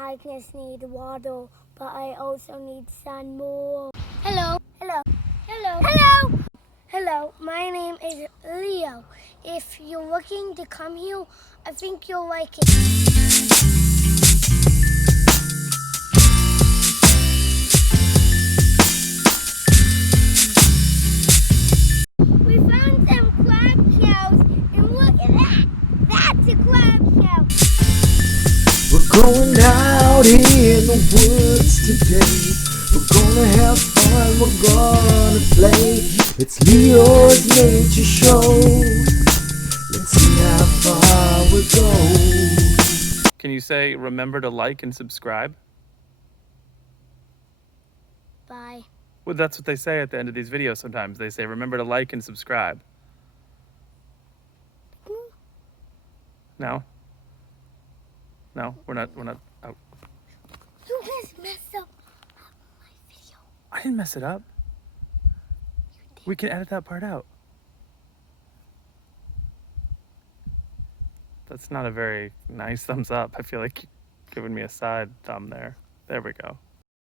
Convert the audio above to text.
I just need water, but I also need sun more. Hello, hello, hello, hello, hello. My name is Leo. If you're looking to come here, I think you'll like it. We found some crab shells, and look at that. That's a crab shell. We're going out in the woods today. We're gonna have fun, we're gonna play. It's Leo's Nature Show. Let's see how far we go. Can you say remember to like and subscribe? Bye. Well, that's what they say at the end of these videos sometimes. They say remember to like and subscribe. No? No, we're not. Oh. You guys messed up my video. I didn't mess it up. We can edit that part out. That's not a very nice thumbs up. I feel like you're giving me a side thumb there. There we go.